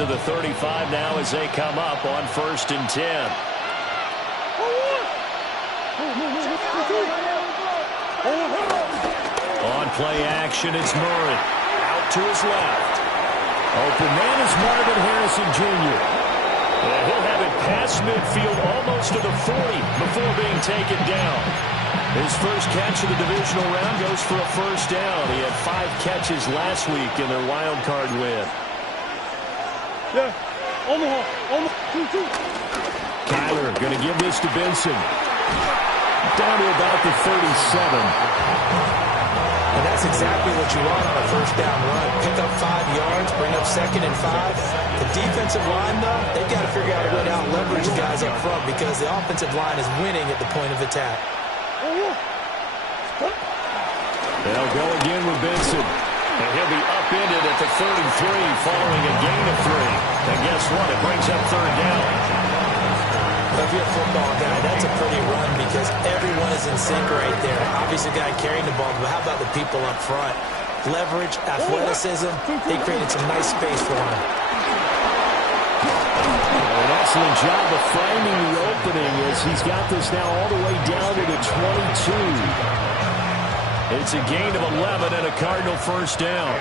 to the 35 now as they come up on 1st and 10. On play action, it's Murray. Out to his left. Open man is Marvin Harrison Jr. He'll have it past midfield almost to the 40 before being taken down. His first catch of the divisional round goes for a first down. He had 5 catches last week in their wild card win. Kyler going to give this to Benson. Down to about the 37. And that's exactly what you want on a first down run. Pick up 5 yards, bring up 2nd and 5. The defensive line, though, they've got to figure out a way to out-leverage guys up front because the offensive line is winning at the point of attack. They'll go again with Benson. And he'll be upended at the 33 following a gain of 3. And guess what? It brings up 3rd down. If you're a football guy, that's a pretty run because everyone is in sync right there. Obviously, the guy carrying the ball, but how about the people up front? Leverage, athleticism, they created some nice space for him. An excellent job of finding the opening as he's got this now all the way down to the 22. It's a gain of 11 and a Cardinal first down.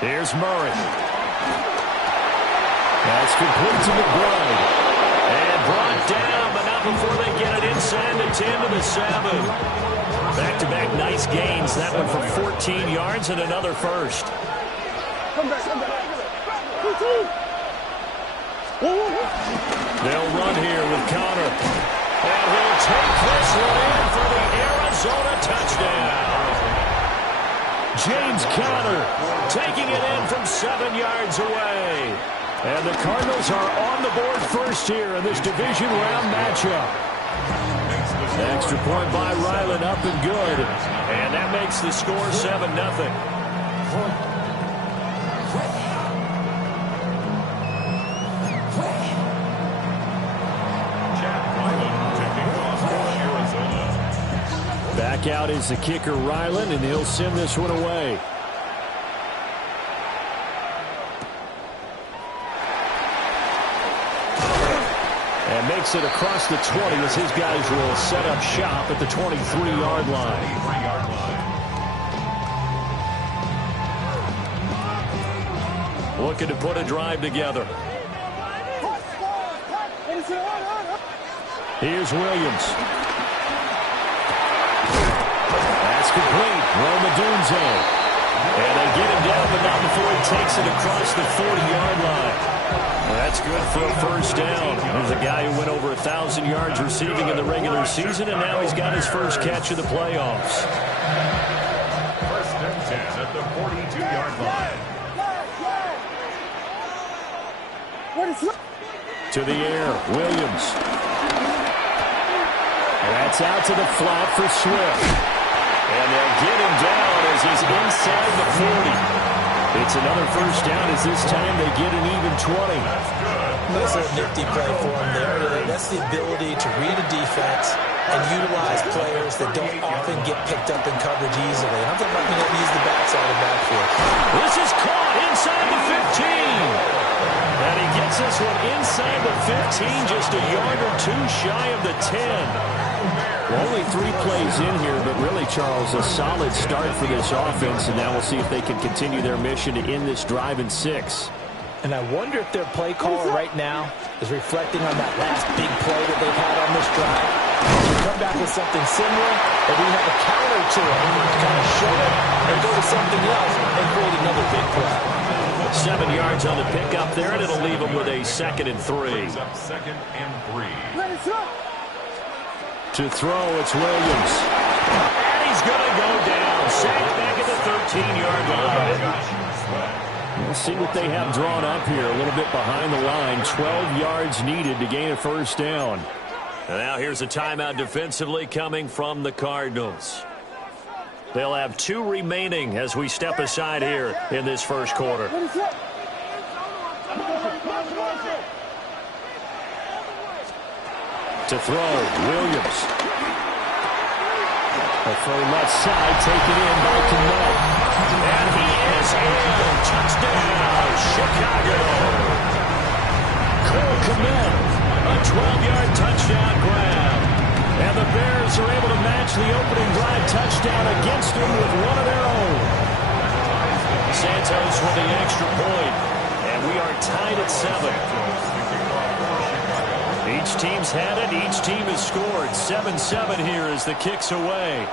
Here's Murray. That's complete to McBride. And brought down, but not before they get it inside the 10 to the 7. Back-to-back nice gains. That one for 14 yards and another first. They'll run here with Connor. And he'll take this one in for the Arizona touchdown. James Conner taking it in from 7 yards away. And the Cardinals are on the board first here in this division round matchup. Extra point by Ryland, up and good. And that makes the score 7-0. Back out is the kicker, Ryland, and he'll send this one away. And makes it across the 20 as his guys will set up shop at the 23-yard line. Looking to put a drive together. Here's Williams. That's complete. Rome Odunze. And they get him down, but not before he takes it across the 40-yard line. That's good for a first down. There's a guy who went over 1,000 yards receiving in the regular season, and now he's got his first catch of the playoffs. First and 10 at the 42-yard line. To the air, Williams. And that's out to the flat for Swift. And they'll get him down as he's inside the 40. It's another first down as this time they get an even 20. Nice little nifty play for him there. That's the ability to read a defense and utilize players that don't often get picked up in coverage easily. I'm talking about being able to use the backside of the backfield. This is caught inside the 15. And he gets this one inside the 15, just a yard or two shy of the 10. Well, only 3 plays in here, but really, Charles, a solid start for this offense, and now we'll see if they can continue their mission to end this drive in 6. And I wonder if their play caller right now is reflecting on that last big play that they've had on this drive. To come back with something similar, or do we have a counter to it? Kind of show it and go to something else and create another big play. 7 yards on the pickup there, and it'll leave them with a 2nd and 3. Second and 3. To throw, it's Williams. And he's going to go down. Sacked back at the 13-yard line. We'll see what they have drawn up here. A little bit behind the line. 12 yards needed to gain a first down. And now here's a timeout defensively coming from the Cardinals. They'll have 2 remaining as we step aside here in this first quarter. To throw, Williams. From left side, taken in by Kmet. And he is in. Touchdown, Chicago. Cole Kmet, a 12-yard touchdown grab. And the Bears are able to match the opening drive touchdown against them with one of their own. Santos with the extra point. And we are tied at 7. Each team's had it. Each team has scored. 7-7 here as the kick's away.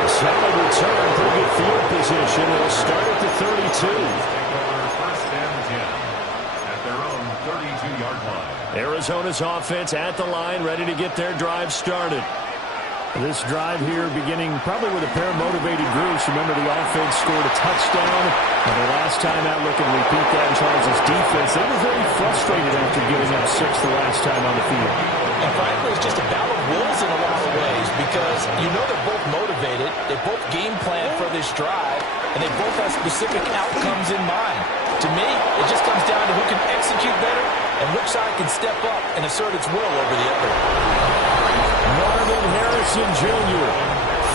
A solid return. Pretty good field position. It'll start at the 32. First and 10 at their own 32-yard line. Arizona's offense at the line, ready to get their drive started. This drive here beginning probably with a pair of motivated groups. Remember, the offense scored a touchdown. And the last time out, look and repeat that in Charles' defense. They were very frustrated after giving up 6 the last time on the field. And frankly, it's just a battle of wills in a lot of ways because you know they're both motivated. They both game plan for this drive, and they both have specific outcomes in mind. To me, it just comes down to who can execute better and which side can step up and assert its will over the other. Marvin Harrison Jr.,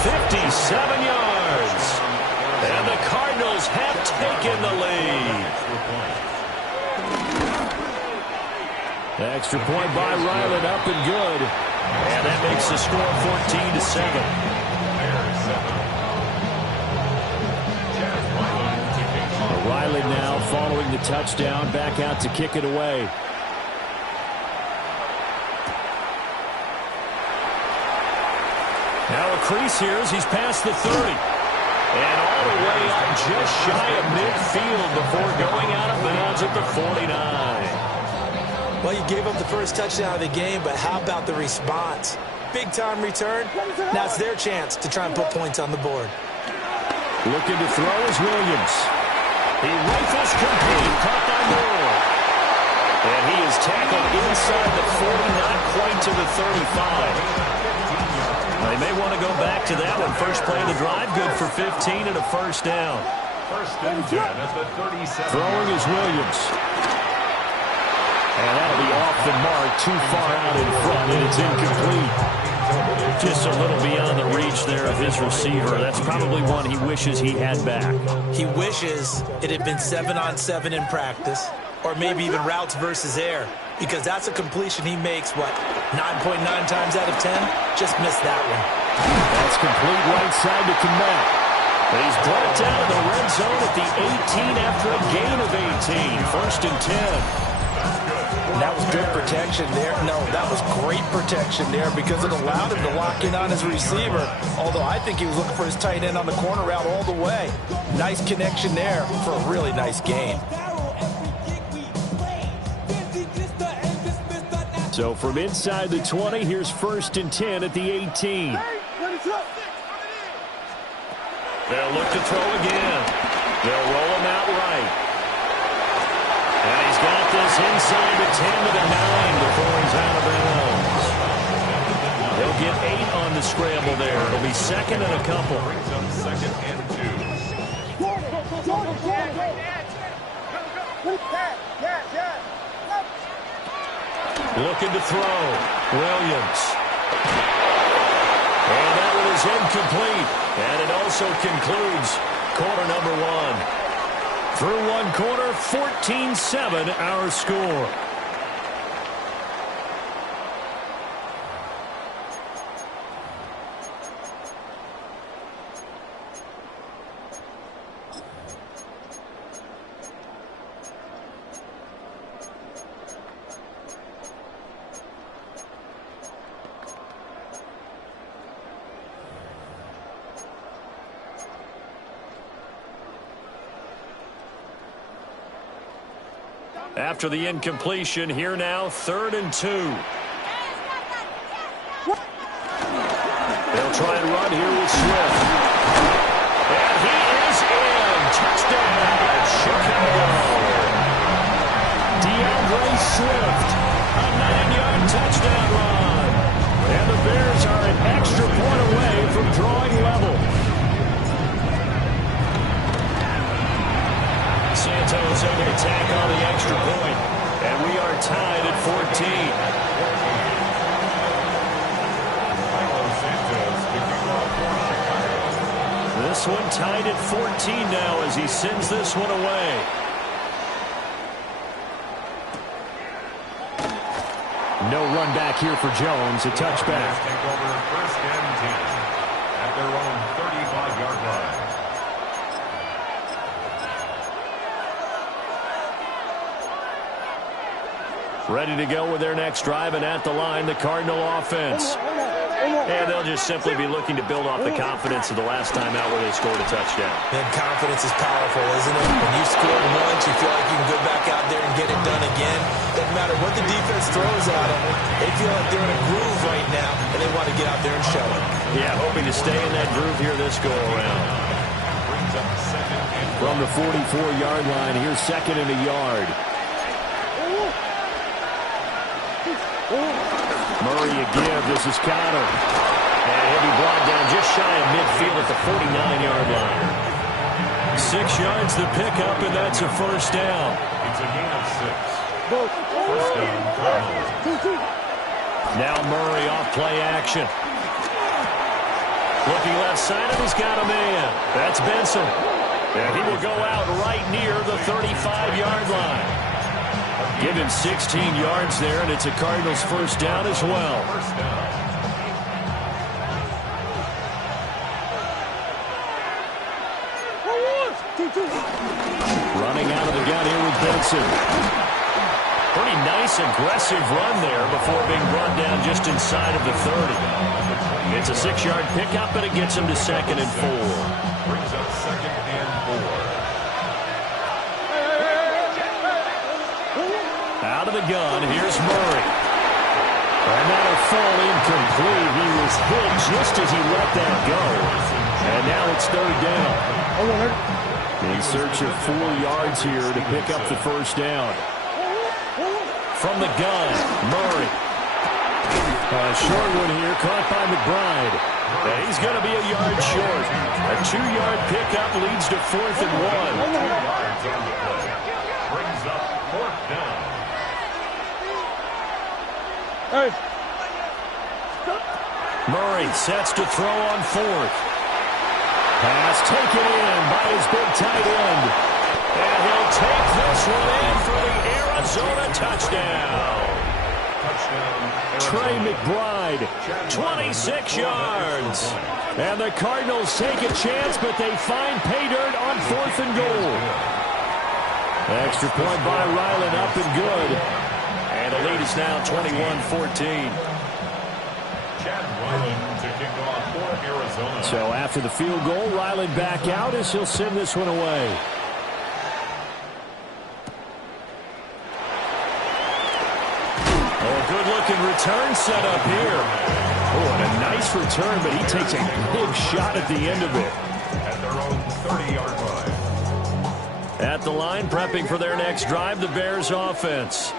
57 yards. And the Cardinals have taken the lead. The extra point by Ryland up and good. And that makes the score 14-7. Ryland now following the touchdown, back out to kick it away. Now a crease here as he's past the 30. And all the way up just shy of midfield before going out of bounds at the 49. Well, you gave up the first touchdown of the game, but how about the response? Big-time return. Now it's their chance to try and put points on the board. Looking to throw is Williams. He rifles complete, caught by Moore. And he is tackled inside the 40, not quite to the 35. They may want to go back to that one. First play of the drive, good for 15 and a first down. First and 10 at the 37. Throwing is Williams. And that'll be off the mark, too far out in front, and it's incomplete. Just a little beyond the reach there of his receiver. That's probably one he wishes he had back. He wishes it had been 7-on-7 in practice, or maybe even routes versus air, because that's a completion he makes, 9.9 times out of 10? Just missed that one. That's complete right side to Kmet. He's brought down in the red zone at the 18 after a gain of 18. First and 10. That was good protection there. No, that was great protection there because it allowed him to lock in on his receiver, although I think he was looking for his tight end on the corner route all the way. Nice connection there for a really nice gain. So from inside the 20, here's first and 10 at the 18. They'll look to throw again. They'll roll him out right. And he's got this inside the 10 to the 9 before he's out of bounds. He'll get 8 on the scramble there. It'll be second and a couple. Brings up second and 2. Looking to throw. Williams. And that one is incomplete. And it also concludes quarter number 1. Through one quarter, 14-7 our score. After the incompletion, here now, 3rd and 2. They'll try and run here with Swift. And he is in. Touchdown, Chicago. DeAndre Swift, a 9-yard touchdown run. And the Bears are an extra point away from drawing level. Santos able to tack on the extra point, and we are tied at 14. this one, tied at 14 now as he sends this one away. No run back here for Jones. A touchback. Take over first and 10 at their own 35-yard line. Ready to go with their next drive, and at the line, the Cardinal offense. And they'll just simply be looking to build off the confidence of the last time out where they scored a touchdown. And confidence is powerful, isn't it? When you scored once, you feel like you can go back out there and get it done again. Doesn't matter what the defense throws at them. They feel like they're in a groove right now, and they want to get out there and show it. Yeah, hoping to stay in that groove here this go-around. From the 44-yard line, here's second and a yard. Murray again. This is Connor. And he'll be brought down just shy of midfield at the 49-yard line. 6 yards the pickup, and that's a first down. It's a gain of 6. First down, Cardinals. Now Murray off play action. Looking left side, and he's got a man. That's Benson. And he will go out right near the 35-yard line. Give him 16 yards there, and it's a Cardinals first down as well. First down. Running out of the gun here with Benson. Pretty nice, aggressive run there before being brought down just inside of the 30. It's a 6-yard pickup, and it gets him to second and 4. Brings up second and 4. Out of the gun, here's Murray. And that'll fall incomplete. He was hit just as he let that go. And now it's third down. In search of 4 yards here to pick up the first down. From the gun, Murray. A short one here, caught by McBride. And he's going to be a yard short. A 2-yard pickup leads to 4th and 1. 2 yards on the play. Brings up 4th down. Murray sets to throw on 4th. Pass taken in by his big tight end. And he'll take this one in for the Arizona touchdown. Trey McBride, 26 yards. And the Cardinals take a chance, but they find pay dirt on 4th and goal. Extra point by Ryland, up and good. And the lead is now 21-14. Chad Ryland to kick off for Arizona. So after the field goal, Ryland back out as he'll send this one away. Oh, good-looking return set up here. Oh, and a nice return, but he takes a big shot at the end of it. At their own 30-yard line. At the line, prepping for their next drive, the Bears offense.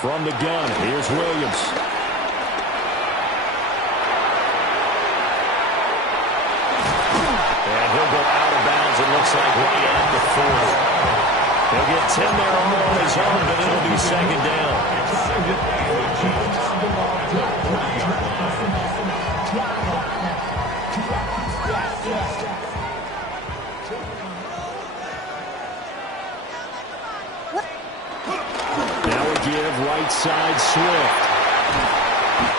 From the gun, here's Williams. And he'll go out of bounds, it looks like, right at the 4. He'll get 10 there on his own, but it'll be second down. Right side Swift.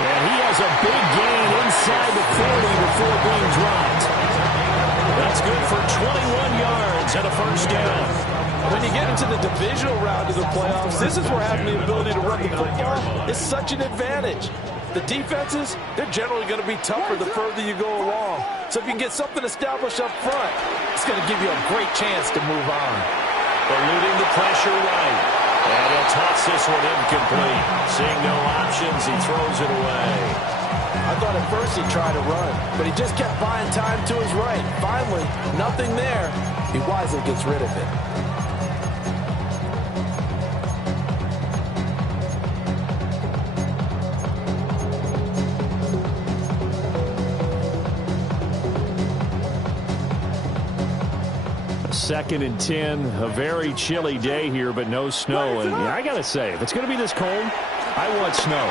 And he has a big gain inside the 40 before being dropped. That's good for 21 yards and a first down. When you get into the divisional round of the playoffs, this is where having the ability to run the football is such an advantage. The defenses, they're generally going to be tougher the further you go along. So if you can get something established up front, it's going to give you a great chance to move on. Eluding the pressure right. And he'll toss this one incomplete. Seeing no options, he throws it away. I thought at first he tried to run, but he just kept buying time to his right. Finally, nothing there. He wisely gets rid of it. Second and 10, a very chilly day here, but no snow. And I got to say, if it's going to be this cold, I want snow.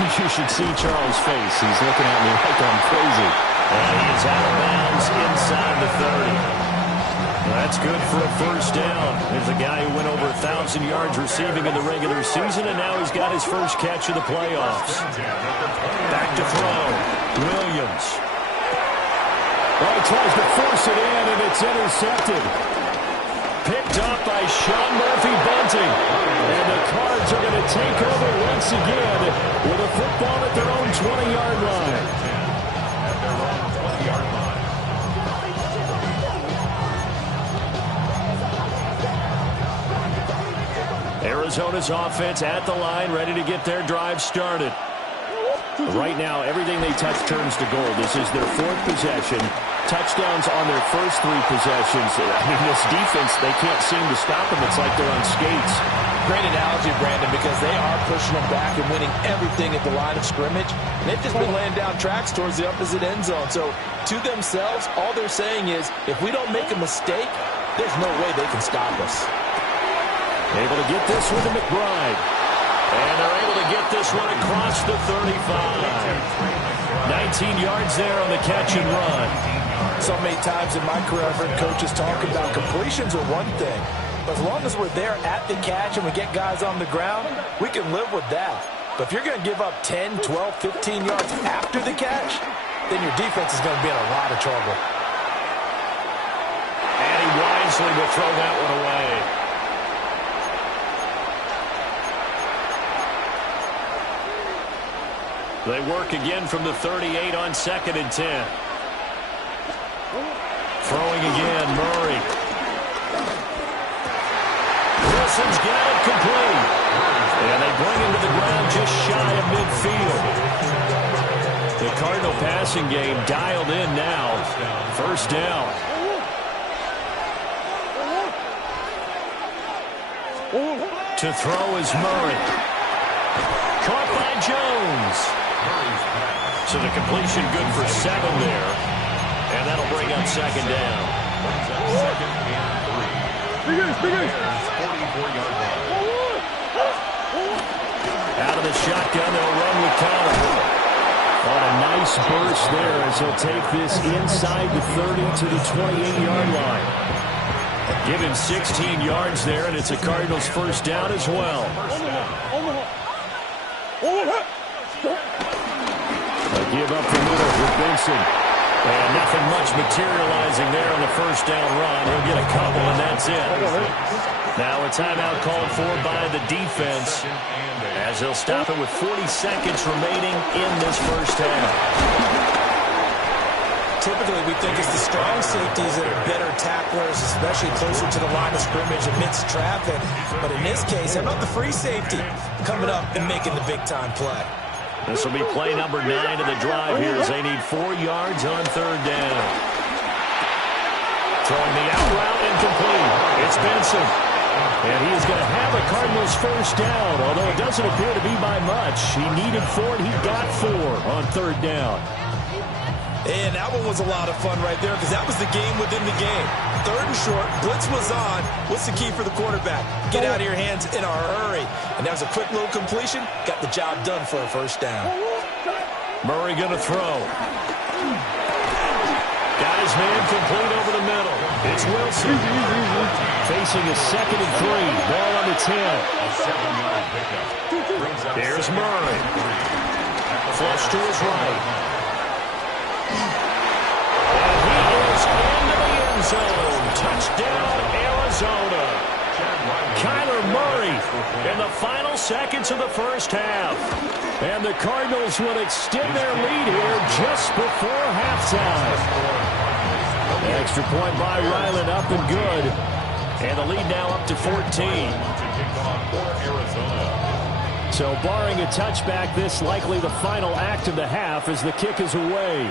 You should see Charles' face. He's looking at me like I'm crazy. And he is out of bounds inside the 30. That's good for a first down. There's a guy who went over 1,000 yards receiving in the regular season, and now he's got his first catch of the playoffs. Back to throw. Williams. Well, he tries to force it in, and it's intercepted. Picked up by Sean Murphy-Bunting. And the Cards are going to take over once again with a football at their own 20-yard line. At their own 20-yard line. Arizona's offense at the line, ready to get their drive started. Right now, everything they touch turns to gold. This is their fourth possession. Touchdowns on their first three possessions. I mean, this defense, they can't seem to stop them. It's like they're on skates. Great analogy, Brandon, because they are pushing them back and winning everything at the line of scrimmage. And they've just been laying down tracks towards the opposite end zone. So, to themselves, all they're saying is, if we don't make a mistake, there's no way they can stop us. Able to get this one to McBride. And they're able to get this one across the 35. 19 yards there on the catch and run. So many times in my career, I've heard coaches talk about completions are one thing. But as long as we're there at the catch and we get guys on the ground, we can live with that. But if you're going to give up 10, 12, 15 yards after the catch, then your defense is going to be in a lot of trouble. And he wisely will throw that one away. They work again from the 38 on 2nd and 10. Throwing again, Murray. Wilson's got it complete. And they bring him to the ground just shy of midfield. The Cardinal passing game dialed in now. First down. To throw is Murray. Caught by Jones. So the completion good for 7 there. And that'll bring up 2nd down. Second and 3. Bears 44-yard line. Out of the shotgun, they'll run with Connor. On a nice burst there as he'll take this inside the 30 to the 28-yard line. Give him 16 yards there, and it's a Cardinals first down as well. A give up the middle with Benson. And nothing much materializing there on the first down run. He'll get a couple, and that's it. Now a timeout called for by the defense as they'll stop it with 40 seconds remaining in this first half. Typically, we think it's the strong safeties that are better tacklers, especially closer to the line of scrimmage amidst traffic. But in this case, how about the free safety coming up and making the big-time play? This will be play number 9 of the drive here as they need 4 yards on 3rd down. Throwing the out route incomplete. It's Benson. And he is going to have a Cardinals first down, although it doesn't appear to be by much. He needed 4, and he got 4 on 3rd down. And that one was a lot of fun right there because that was the game within the game. 3rd and short, blitz was on. What's the key for the quarterback? Get out of your hands in a hurry. And that was a quick little completion. Got the job done for a first down. Murray going to throw. Got his man complete over the middle. It's Wilson. Facing a 2nd and 3. Ball on the 10. There's Murray. Flush to his right. Zone. Touchdown, Arizona. Kyler Murray in the final seconds of the first half. And the Cardinals will extend their lead here just before halftime. An extra point by Ryland up and good. And the lead now up to 14. So barring a touchback, this likely the final act of the half as the kick is away.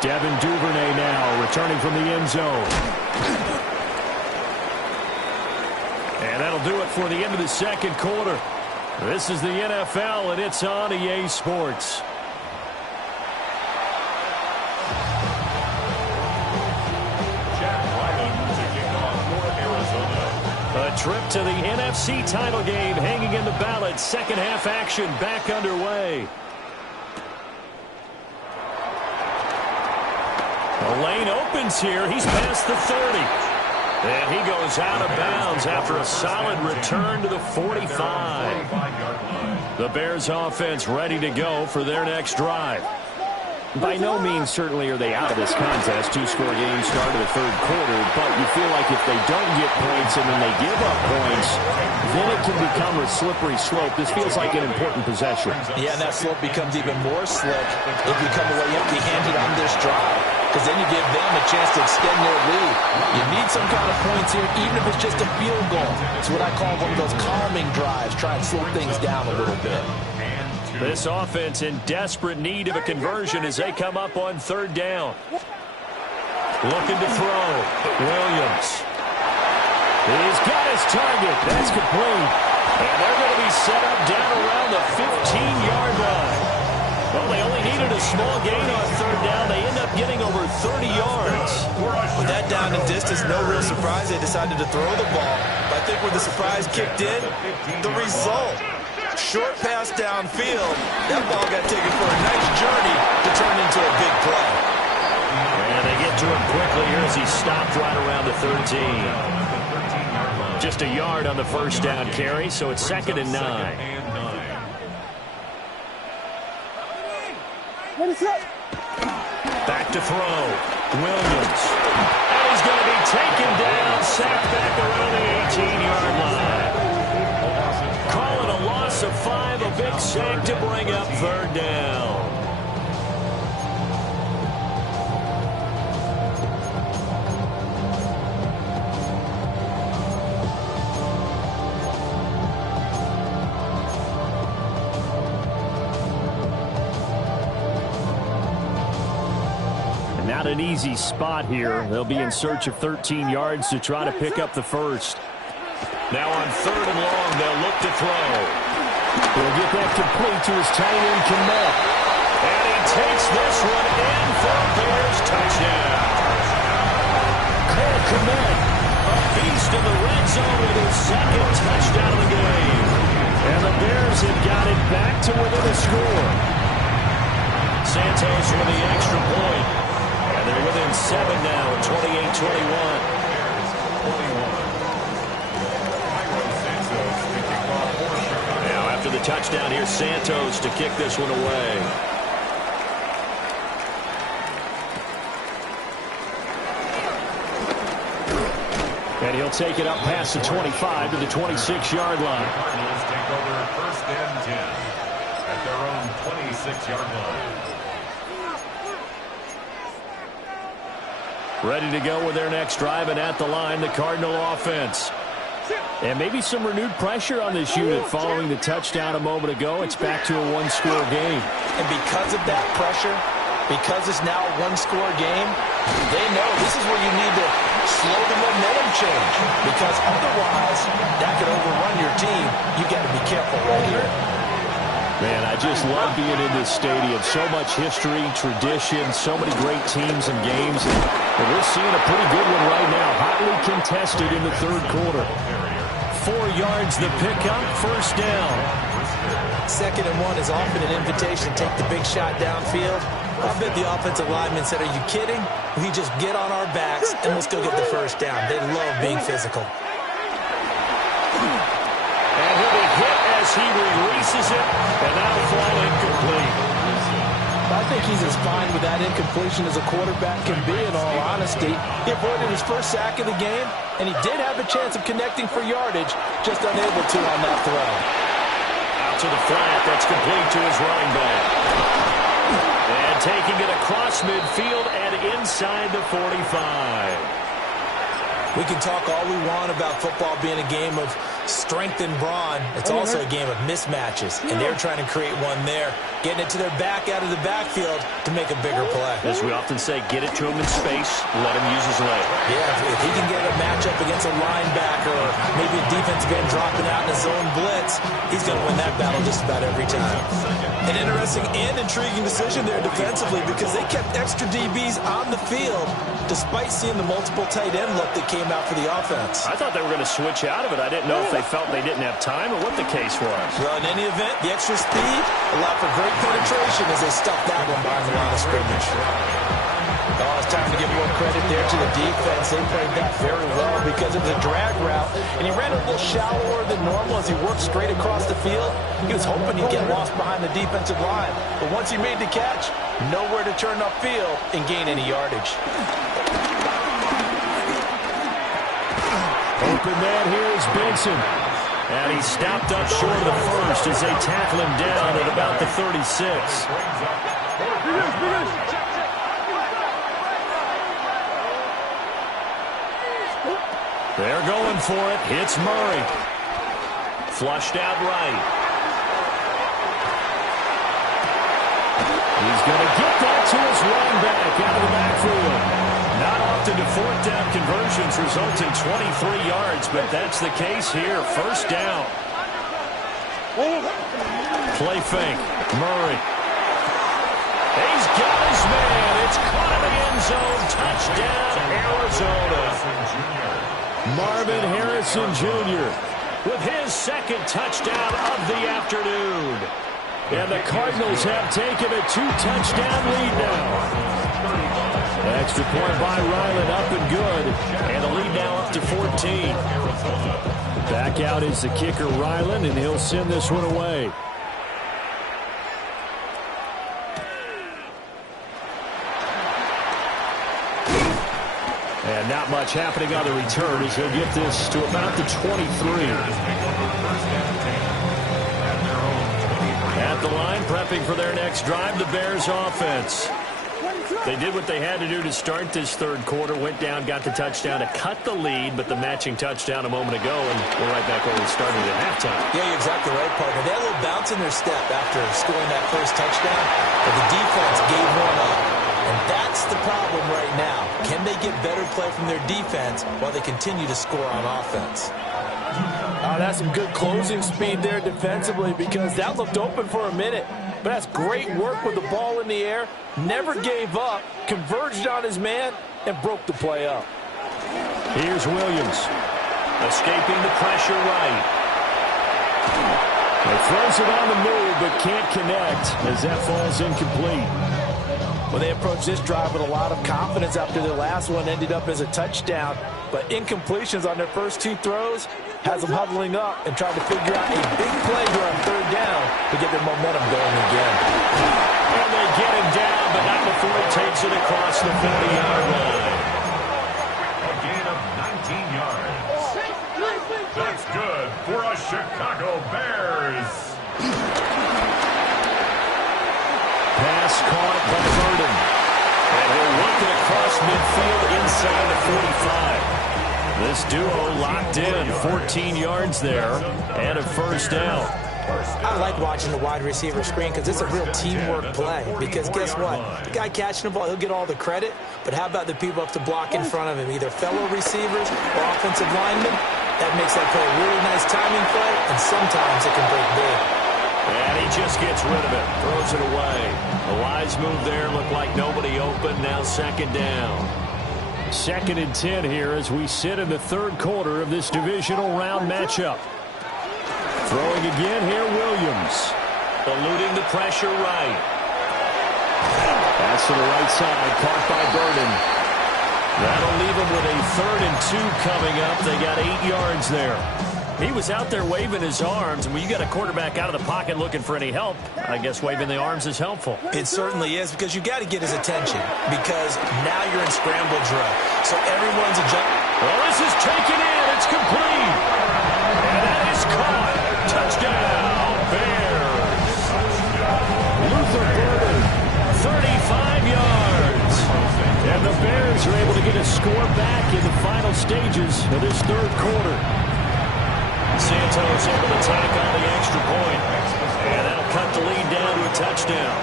Devin Duvernay now returning from the end zone. And that'll do it for the end of the second quarter. This is the NFL, and it's on EA Sports. A trip to the NFC title game hanging in the balance. Second half action back underway. The lane opens here. He's past the 30. And he goes out of bounds after a solid return to the 45. The Bears offense ready to go for their next drive. By no means certainly are they out of this contest. Two-score game start of the third quarter, but you feel like if they don't get points and then they give up points, then it can become a slippery slope. This feels like an important possession. Yeah, and that slope becomes even more slick if you come away empty-handed on this drive, because then you give them a chance to extend their lead. You need some kind of points here, even if it's just a field goal. It's what I call one of those calming drives. Try and slow things down a little bit. This offense in desperate need of a conversion as they come up on third down. Looking to throw. Williams. He's got his target. That's complete. And they're going to be set up down around the 15-yard line. Well, they only needed a small gain on third down. They end up getting over 30 yards. With that down in distance, no real surprise they decided to throw the ball. But I think where the surprise kicked in, the result. Short pass downfield. That ball got taken for a nice journey to turn into a big play. And they get to him quickly here as he stopped right around the 13. Just a yard on the first down carry, so it's 2nd and 9. Back to throw. Williams. And he's going to be taken down, sacked back around the 18-yard line. Call it a loss of 5, a big sack to bring up third down. Not an easy spot here. They'll be in search of 13 yards to try to pick up the first. Now on third and long, they'll look to throw. He'll get that complete to his tight end, Kmet. And he takes this one in for a Bears touchdown. Cole Kmet, a beast in the red zone with his second touchdown of the game. And the Bears have got it back to within a score. Santos with the extra point. And they're within 7 now, 28-21. After the touchdown, here's Santos to kick this one away. And he'll take it up past the 25 to the 26-yard line. Cardinals take over 1st and 10 at their own 26-yard line. Ready to go with their next drive, and at the line, the Cardinal offense. And maybe some renewed pressure on this unit following the touchdown a moment ago. It's back to a one-score game. And because of that pressure, because it's now a one-score game, they know this is where you need to slow the momentum change. Because otherwise, that could overrun your team. You got to be careful right here. Man, I just love being in this stadium. So much history, tradition, so many great teams and games. And we're seeing a pretty good one right now. Hotly contested in the third quarter. 4 yards the pickup, first down. 2nd and 1 is often an invitation to take the big shot downfield. I bet the offensive lineman said, are you kidding? We just get on our backs and let's go get the first down. They love being physical. And he'll be hit as he releases it, and that'll fall incomplete. I think he's as fine with that incompletion as a quarterback can be, in all honesty. He avoided his first sack of the game, and he did have a chance of connecting for yardage, just unable to on that throw. Out to the flat, that's complete to his running back. And taking it across midfield and inside the 45. We can talk all we want about football being a game of strength and brawn. It's also a game of mismatches, and they're trying to create one there, getting it to their back out of the backfield to make a bigger play. As we often say, get it to him in space, let him use his leg. Yeah, if he can get a matchup against a linebacker or maybe a defensive end dropping out in a zone blitz, he's going to win that battle just about every time. An interesting and intriguing decision there defensively because they kept extra DBs on the field despite seeing the multiple tight end look that came out for the offense. I thought they were going to switch out of it. I didn't know if they felt they didn't have time or what the case was. Well, in any event, the extra speed allowed for great penetration as they stuffed that one behind the line of scrimmage. Oh, it's time to give more credit there to the defense. They played that very well because it was a drag route, and he ran a little shallower than normal as he worked straight across the field. He was hoping he'd get lost behind the defensive line, but once he made the catch, nowhere to turn upfield and gain any yardage. Open man here is Benson. And he stopped up short of the first as they tackle him down at about the 36. They're going for it. Hits Murray. Flushed out right. He's going to get that to his run back out of the backfield. Not often do fourth down conversions result in 23 yards, but that's the case here. First down. Play fake. Murray. He's got his man. It's caught in the end zone. Touchdown, Arizona. Marvin Harrison Jr. with his second touchdown of the afternoon. And the Cardinals have taken a 2-touchdown lead now. Extra point by Ryland up and good. And the lead now up to 14. Back out is the kicker Ryland, and he'll send this one away. And not much happening on the return as he'll get this to about the 23. At the line, prepping for their next drive, the Bears offense. They did what they had to do to start this third quarter, went down, got the touchdown to cut the lead, but the matching touchdown a moment ago, and we're right back where we started at halftime. Yeah, you're exactly right, partner. They had a little bounce in their step after scoring that first touchdown, but the defense gave one up, and that's the problem right now. Can they get better play from their defense while they continue to score on offense? Oh, that's some good closing speed there defensively because that looked open for a minute. But that's great work with the ball in the air. Never gave up, converged on his man, and broke the play up. Here's Williams. Escaping the pressure right. He throws it on the move, but can't connect as that falls incomplete. Well, they approached this drive with a lot of confidence after their last one ended up as a touchdown. But incompletions on their first two throws has them huddling up and trying to figure out a big play here on third down to get their momentum going again. And they get him down, but not before he takes it across the 40-yard line. A gain of 19 yards. That's good for a Chicago Bears. Pass caught by Burden. And he'll work it across midfield inside the 45. This duo locked in, 14 yards there, and a first down. I like watching the wide receiver screen because it's a real teamwork play. Because guess what? The guy catching the ball, he'll get all the credit. But how about the people up to block in front of him, either fellow receivers or offensive linemen? That makes that play a really nice timing play, and sometimes it can break big. And he just gets rid of it, throws it away. The wise move there, looked like nobody open, now second down. 2nd and 10 here as we sit in the third quarter of this divisional round matchup. Throwing again here, Williams. Eluding the pressure right. Pass to the right side, caught by Burden. That'll leave him with a 3rd and 2 coming up. They got 8 yards there. He was out there waving his arms, and when you got a quarterback out of the pocket looking for any help, I guess waving the arms is helpful. It certainly is, because you got to get his attention, because now you're in scramble drill. So everyone's adjusting. Well, this is taken in. It's complete. And that is caught. Touchdown, Bears. Luther Burden, 35 yards. And the Bears are able to get a score back in the final stages of this third quarter. Santos able to tack on the extra point. And that'll cut the lead down to a touchdown.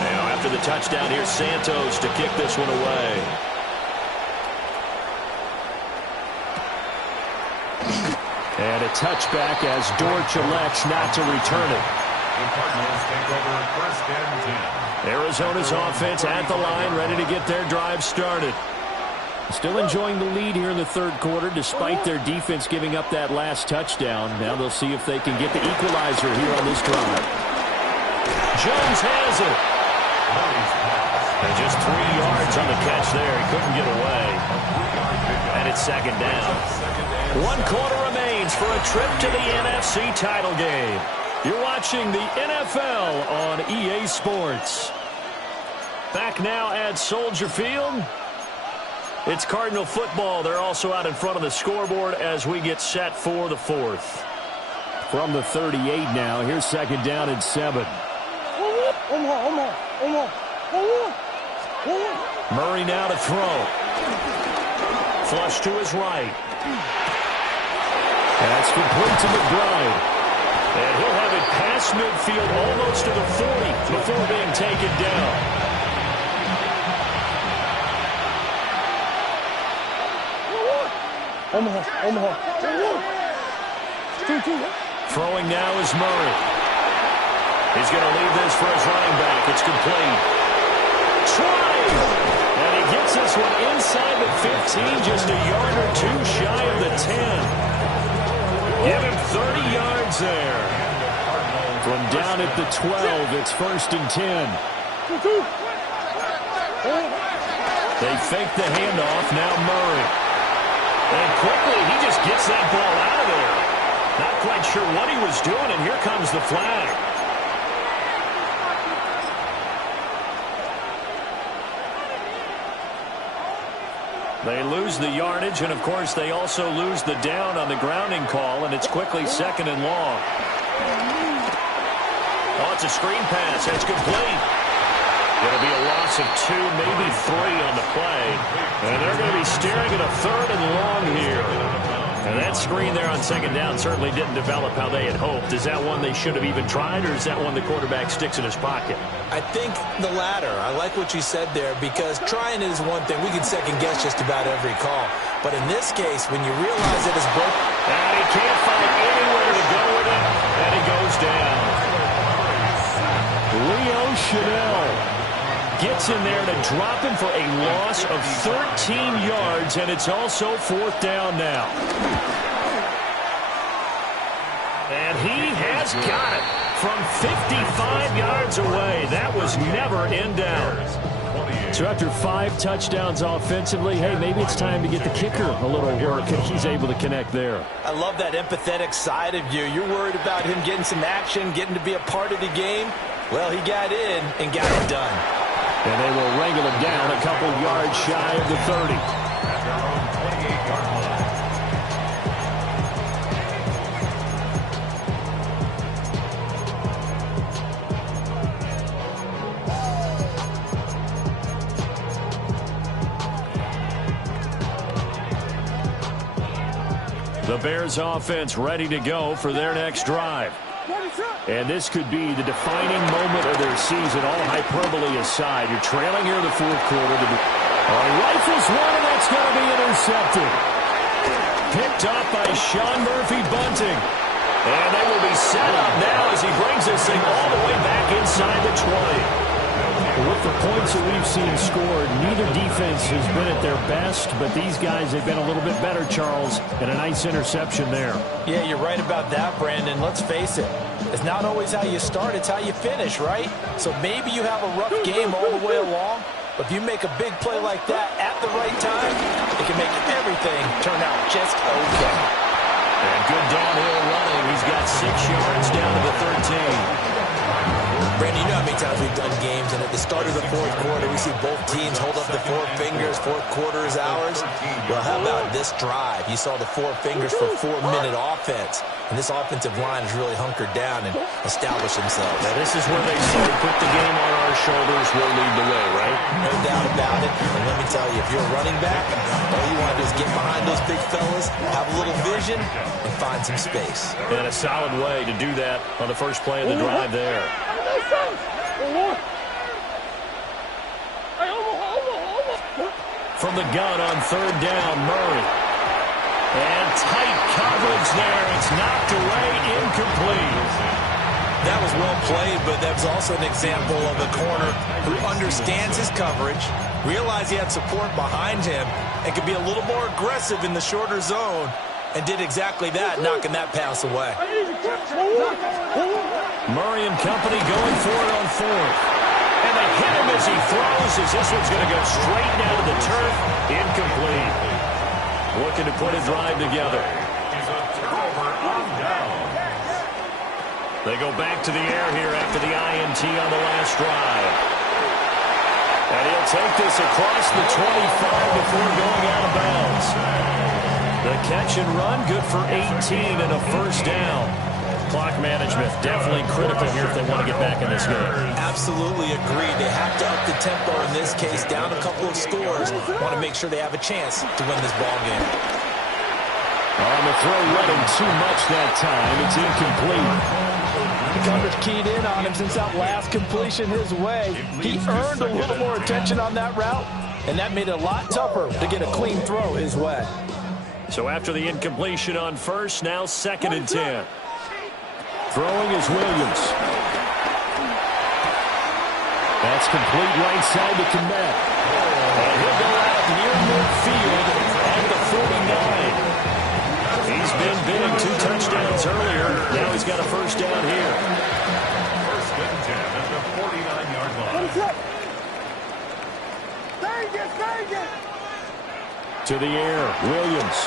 Now after the touchdown, here's Santos to kick this one away. And a touchback as Dortch elects not to return it. The Cardinals take over first and 10. Arizona's offense at the line, ready to get their drive started. Still enjoying the lead here in the third quarter, despite their defense giving up that last touchdown. Now they'll see if they can get the equalizer here on this drive. Jones has it. And just 3 yards on the catch there. He couldn't get away. And it's second down. 1 quarter remains for a trip to the NFC title game. You're watching the NFL on EA Sports. Back now at Soldier Field. It's Cardinal football. They're also out in front of the scoreboard as we get set for the fourth. From the 38 now, here's second down and 7. Murray now to throw. Flush to his right. That's complete to McBride. And he'll have it past midfield almost to the 40 before being taken down. Throwing now is Murray. He's going to leave this for his running back. It's complete. Try! And he gets this one inside the 15, just a yard or two shy of the 10. Give him 30 yards there. From down at the 12, it's first and 10. They fake the handoff. Now Murray. And quickly, he just gets that ball out of there. Not quite sure what he was doing, and here comes the flag. They lose the yardage, and of course they also lose the down on the grounding call, and it's quickly second and long. Oh, it's a screen pass. It's complete. It'll be a loss of 2, maybe 3 on the play. And they're going to be staring at a third and long here. And that screen there on second down certainly didn't develop how they had hoped. Is that one they should have even tried, or is that one the quarterback sticks in his pocket? I think the latter. I like what you said there, because trying it is one thing. We can second-guess just about every call. But in this case, when you realize that it's broken... And he can't find anywhere to go with it, and he goes down. Leo Chanel gets in there to drop him for a loss of 13 yards, and it's also fourth down now. And he has got it from 55 yards away. That was never in downs. So after 5 touchdowns offensively, hey, maybe it's time to get the kicker a little work, and he's able to connect there. I love that empathetic side of you. You're worried about him getting some action, getting to be a part of the game. Well, he got in and got it done. And they will wrangle him down a couple yards shy of the 30. At their own 28-yard line. The Bears offense ready to go for their next drive. And this could be the defining moment of their season, all hyperbole aside. You're trailing here in the fourth quarter. Rifles one, and that's going to be intercepted. Picked up by Sean Murphy-Bunting. And they will be set up now as he brings this thing all the way back inside the 20. With the points that we've seen scored, neither defense has been at their best, but these guys have been a little bit better, Charles, and a nice interception there. Yeah, you're right about that, Brandon. Let's face it. It's not always how you start, it's how you finish, right? So maybe you have a rough game all the way along, but if you make a big play like that at the right time, it can make everything turn out just okay. And good downhill running. He's got 6 yards down to the 13. Brandon, you know how many times we've done games, and at the start of the fourth quarter, we see both teams hold up the four fingers, fourth quarter is ours. Well, how about this drive? You saw the four fingers for 4-minute offense, and this offensive line has really hunkered down and established themselves. Now, this is where they say, put the game on our shoulders, we'll lead the way, right? No doubt about it. And let me tell you, if you're a running back, all you want to do is get behind those big fellas, have a little vision, and find some space. And a solid way to do that on the first play of the drive there. From the gun on third down, Murray. And tight coverage there. It's knocked away, incomplete. That was well played, but that was also an example of a corner who understands his coverage, realized he had support behind him, and could be a little more aggressive in the shorter zone, and did exactly that, knocking that pass away. Murray and company going for it on fourth. And they hit him as he throws, as this one's going to go straight down to the turf. Incomplete. Looking to put a drive together. They go back to the air here after the INT on the last drive. And he'll take this across the 25 before going out of bounds. The catch and run, good for 18 and a first down. Clock management definitely critical here if they want to get back in this game. Absolutely agreed. They have to up the tempo in this case, down a couple of scores. Want to make sure they have a chance to win this ball game. On the throw, running too much that time. It's incomplete. The coverage keyed in on him since that last completion his way. He earned a little more attention on that route, and that made it a lot tougher to get a clean throw his way. So after the incompletion on first, now 2nd and 10. Throwing is Williams. That's complete right side to Kmet. And he'll go out near midfield at the 49. He's been big, 2 touchdowns earlier. Now he's got a first down here. First and 10 at the 49-yard line. To the air, Williams.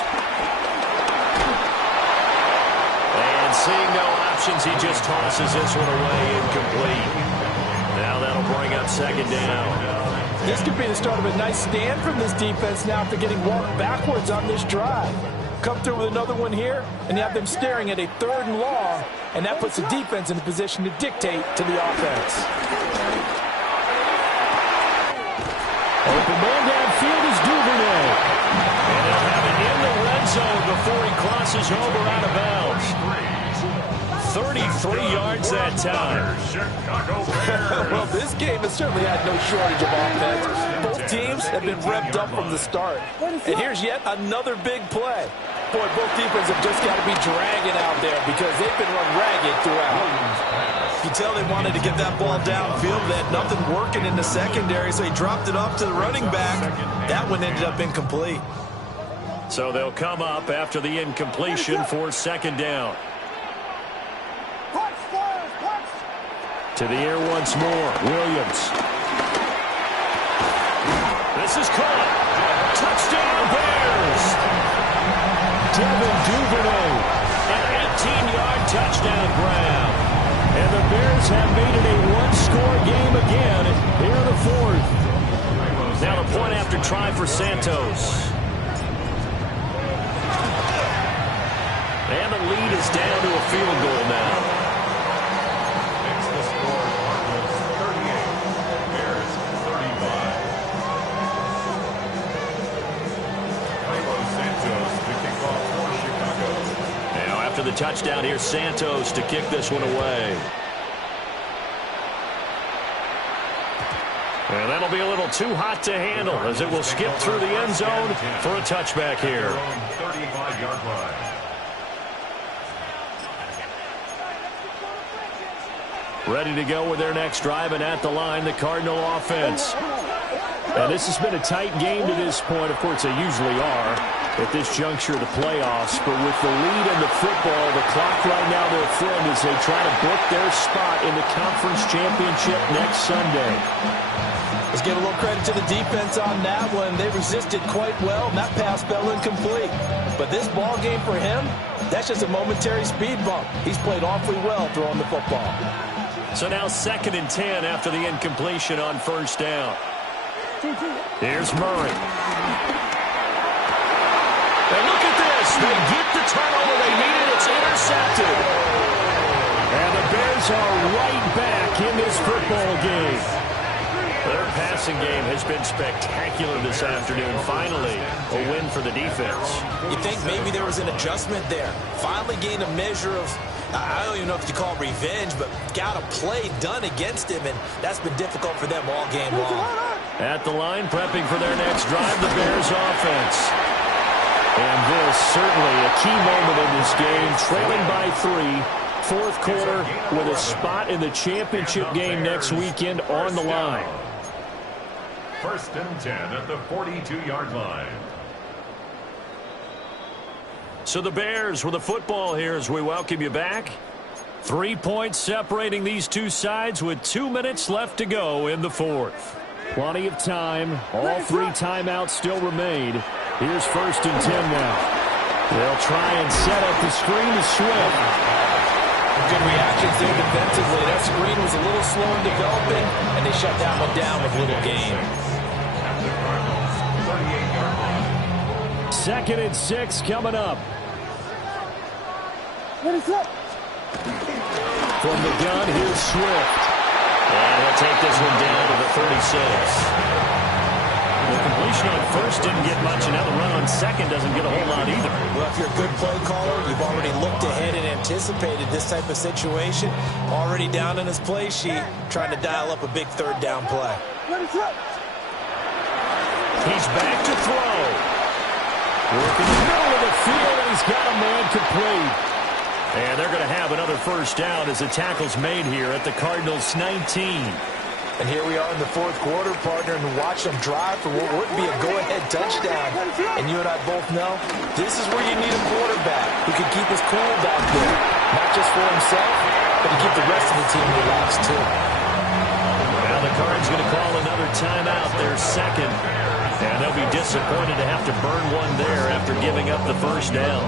And seeing no options, he just tosses this one away, incomplete. Now that'll bring up 2nd down. This could be the start of a nice stand from this defense now after getting walked backwards on this drive. Come through with another one here, and you have them staring at a 3rd and long, and that puts the defense in a position to dictate to the offense. Open man downfield is Duvernay. And they'll have it in the red zone before he crosses over out of bounds. 33 yards that time. Well, this game has certainly had no shortage of offense. Both teams have been revved up from the start. And here's yet another big play. Boy, both defenses have just got to be dragging out there because they've been run ragged throughout. You tell they wanted to get that ball downfield. They had nothing working in the secondary, so he dropped it off to the running back. That one ended up incomplete. So they'll come up after the incompletion for 2nd down. To the air once more, Williams. This is caught. Touchdown Bears. Devin Duvernay, an 18-yard touchdown grab. And the Bears have made it a one-score game again here in the 4th. Now the point after try for Santos. And the lead is down to a field goal now. Makes the score Cardinals 38, Bears 35. Philo Santos to kick off for Chicago. Now after the touchdown, here's Santos to kick this one away. And that'll be a little too hot to handle as it will skip through the end zone for a touchback here. 35-yard line. Ready to go with their next drive, and at the line, the Cardinal offense. And this has been a tight game to this point. Of course, they usually are at this juncture of the playoffs. But with the lead in the football, the clock right now their friend as they try to book their spot in the conference championship next Sunday. Let's give a little credit to the defense on that one. They resisted quite well, and that pass fell incomplete. But this ball game for him, that's just a momentary speed bump. He's played awfully well throwing the football. So now 2nd and 10 after the incompletion on first down. Here's Murray. And look at this. They get the turnover they needed. It's intercepted. And the Bears are right back in this football game. Their passing game has been spectacular this afternoon. Finally, a win for the defense. You think maybe there was an adjustment there. Finally gained a measure of, I don't even know if you call it revenge, but got a play done against him, and that's been difficult for them all game long. At the line, prepping for their next drive, the Bears offense. And this certainly a key moment in this game, trailing by 3, fourth quarter, with a spot in the championship game next weekend on the line. 1st and 10 at the 42-yard line. So the Bears with the football here as we welcome you back. 3 points separating these two sides with 2 minutes left to go in the fourth. Plenty of time. All 3 timeouts still remain. Here's 1st and 10 now. They'll try and set up the screen to Swift. Good reactions there defensively. That screen was a little slow in developing, and they shut that one down with little gain. 2nd and 6 coming up. What is up? From the gun, here's Swift. And he'll take this one down to the 36. The completion on first didn't get much, and now the run on second doesn't get a whole lot either. Well, if you're a good play caller, you've already looked ahead and anticipated this type of situation. Already down in his play sheet, trying to dial up a big 3rd down play. He's back to throw. Working the middle of the field, and he's got a man complete. And they're going to have another first down as the tackle's made here at the Cardinals' 19. And here we are in the fourth quarter, partner, and watch them drive for what would be a go-ahead touchdown. And you and I both know this is where you need a quarterback who can keep his cool back there. Not just for himself, but to keep the rest of the team relaxed, too. Now the Cards going to call another timeout, their 2nd. And they'll be disappointed to have to burn one there after giving up the first down.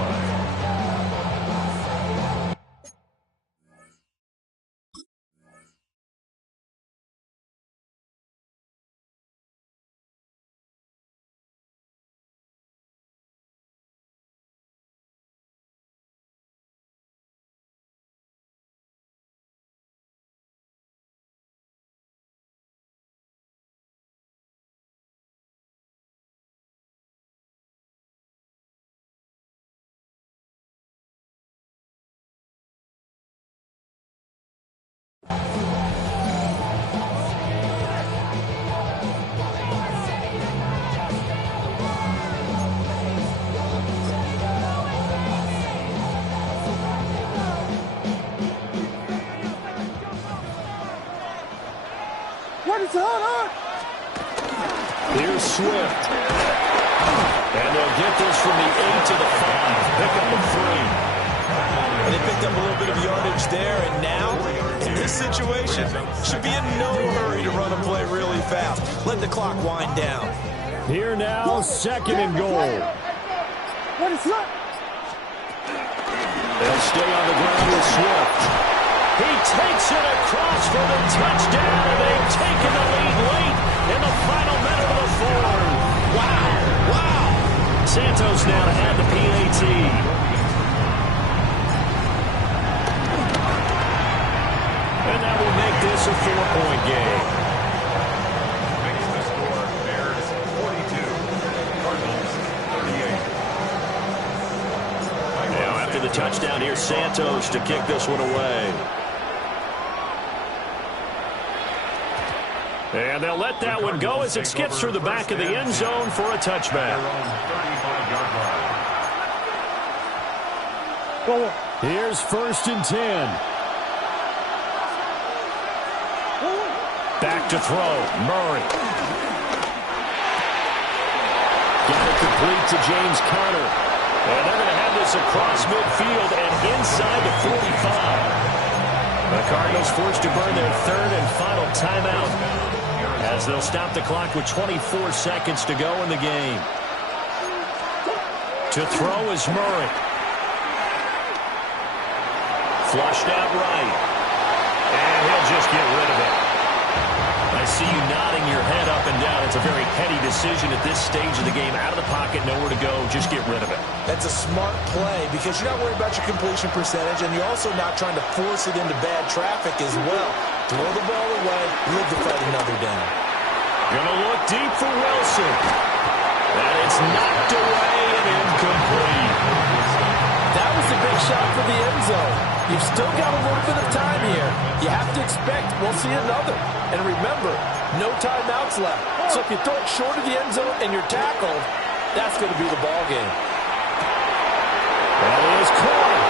Here's Swift. And they'll get this from the 8 to the 5. Pick up a 3. And they picked up a little bit of yardage there, and now, in this situation, should be in no hurry to run a play really fast. Let the clock wind down. Here now, 2nd and goal. They'll stay on the ground with Swift. He takes it across for the touchdown, and they've taken the lead late in the final minute of the fourth. Wow. Santos now to add the PAT. And that will make this a 4-point game. Makes the score Bears 42, Cardinals 38. Now after the touchdown, here's Santos to kick this one away. And they'll let that one go as it skips through the back of the end zone for a touchback. Here's 1st and 10. Back to throw. Murray. Got it complete to James Conner. And they're going to have this across midfield and inside the 45. The Cardinals forced to burn their 3rd and final timeout as they'll stop the clock with 24 seconds to go in the game. To throw is Murray. Flushed out right. And he'll just get rid of it. I see you nodding your head up and down. It's a very heady decision at this stage of the game. Out of the pocket, nowhere to go. Just get rid of it. That's a smart play because you're not worried about your completion percentage, and you're also not trying to force it into bad traffic as well. Throw the ball away, live to fight another down. Gonna look deep for Wilson. And it's knocked away and incomplete. That was a big shot for the end zone. You've still got a little bit of time here. You have to expect we'll see another. And remember, no timeouts left. So if you throw it short of the end zone and you're tackled, that's going to be the ball game. Well, he is caught.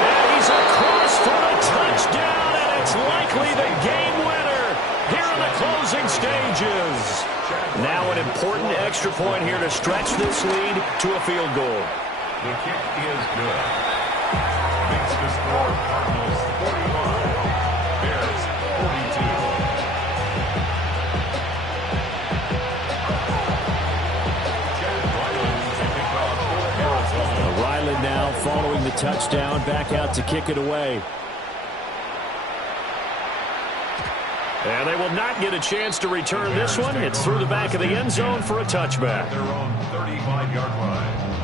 And he's across for a touchdown, and it's likely the game winner here in the closing stages. Now an important extra point here to stretch this lead to a field goal. The kick is good. Makes the score Cardinals 45, Bears 42. Ryland now following the touchdown, back out to kick it away. And they will not get a chance to return this one. It's through the back of the end zone for a touchback. Their own 35-yard line.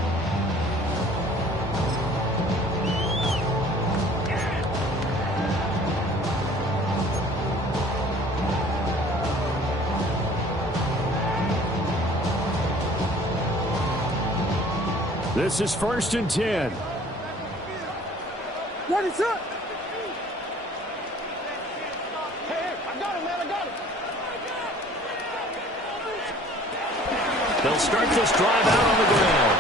This is 1st and 10. What is up? Hey, I got him, man. I got him. They'll start this drive out on the ground.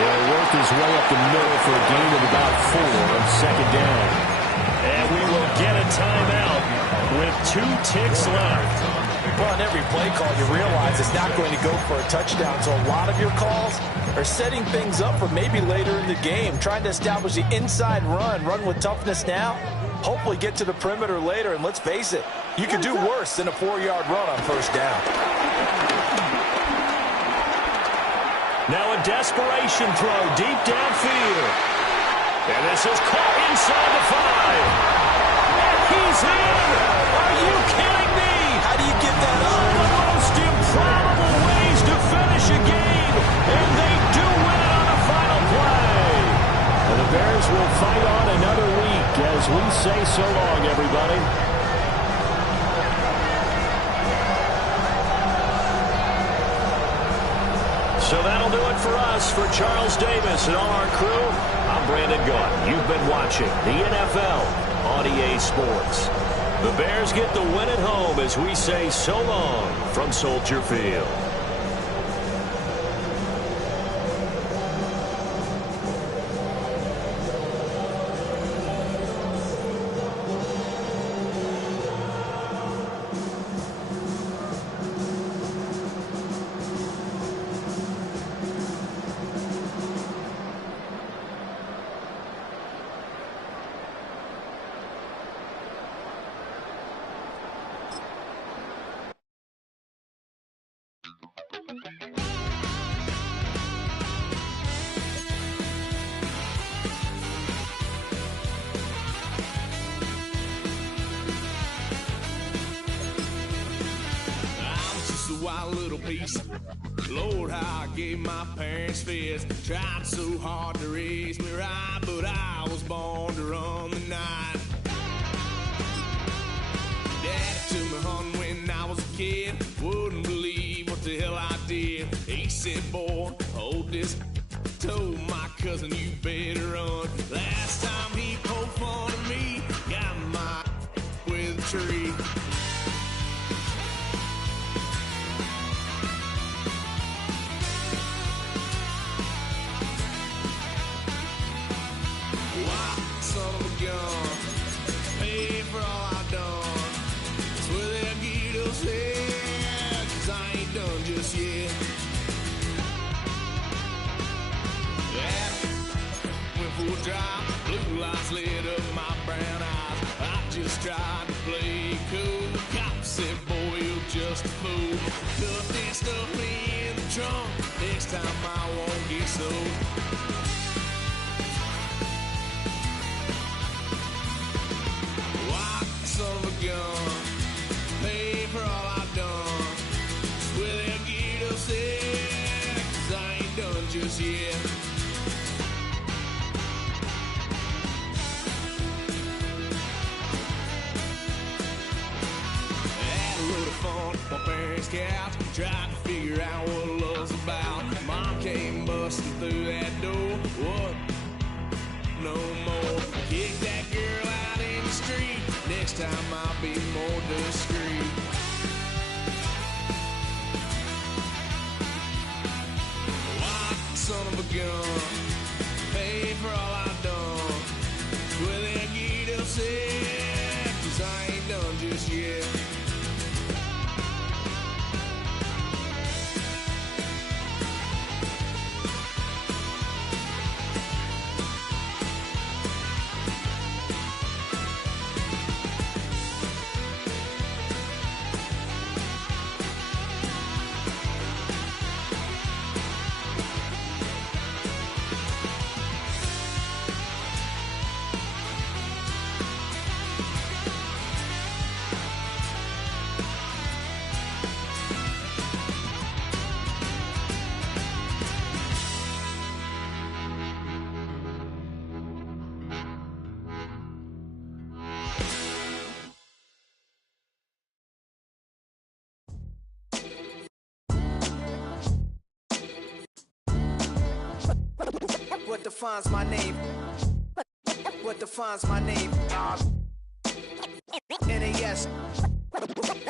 He'll work his way up the middle for a gain of about 4 on 2nd down. And we will get a timeout with 2 ticks left. Well, on every play call, you realize it's not going to go for a touchdown. So a lot of your calls are setting things up for maybe later in the game, trying to establish the inside run with toughness now, hopefully get to the perimeter later. And let's face it, you could do worse than a 4-yard run on 1st down. Now a desperation throw deep downfield. And this is caught inside the 5. And he's in! Are you kidding me? How do you give that up? One of the most improbable ways to finish a game. And they do win it on the final play. And the Bears will fight on another week as we say so long, everybody. So that'll do it for us. For Charles Davis and all our crew, I'm Brandon Gaudin. You've been watching the NFL on EA Sports. The Bears get the win at home as we say so long from Soldier Field. Wild little piece. Lord, how I gave my parents fits. Tried so hard to raise me right, but I was born to run the night. Daddy took me hunting when I was a kid. Wouldn't believe what the hell I did. He said, boy, hold this. Told my cousin, you better run. Last time he poked fun of me, got my with a tree. Son of a gun, pay for all I've done. Swear they'll get us there, 'cause I ain't done just yet. Yeah, went for a drive, blue lights lit up my brown eyes. I just tried to play cool. Cop said, boy, you're just a fool. Cut that stuff in the trunk, next time I won't get sold. done just yet. Had a little fun at my parents' couch, tried to figure out what love's about. Mom came busting through that door. What? No more. Kick that girl out in the street. Next time I'll be more discreet. White son of a gun, pay for all I've done. Well, they get upset, 'cause I ain't done just yet. What defines my name? What defines my name? NAS.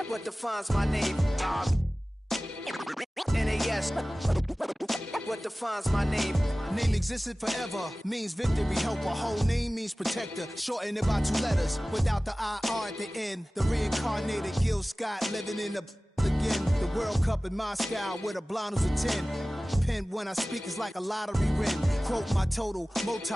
What defines my name? NAS. What defines my name? Name existed forever, means victory, helper. Whole name means protector, shorten it by 2 letters, without the IR at the end. The reincarnated Gil Scott, living in the again. The World Cup in Moscow with a blonde who's a 10. Pen when I speak is like a lottery win. Quote my total, multi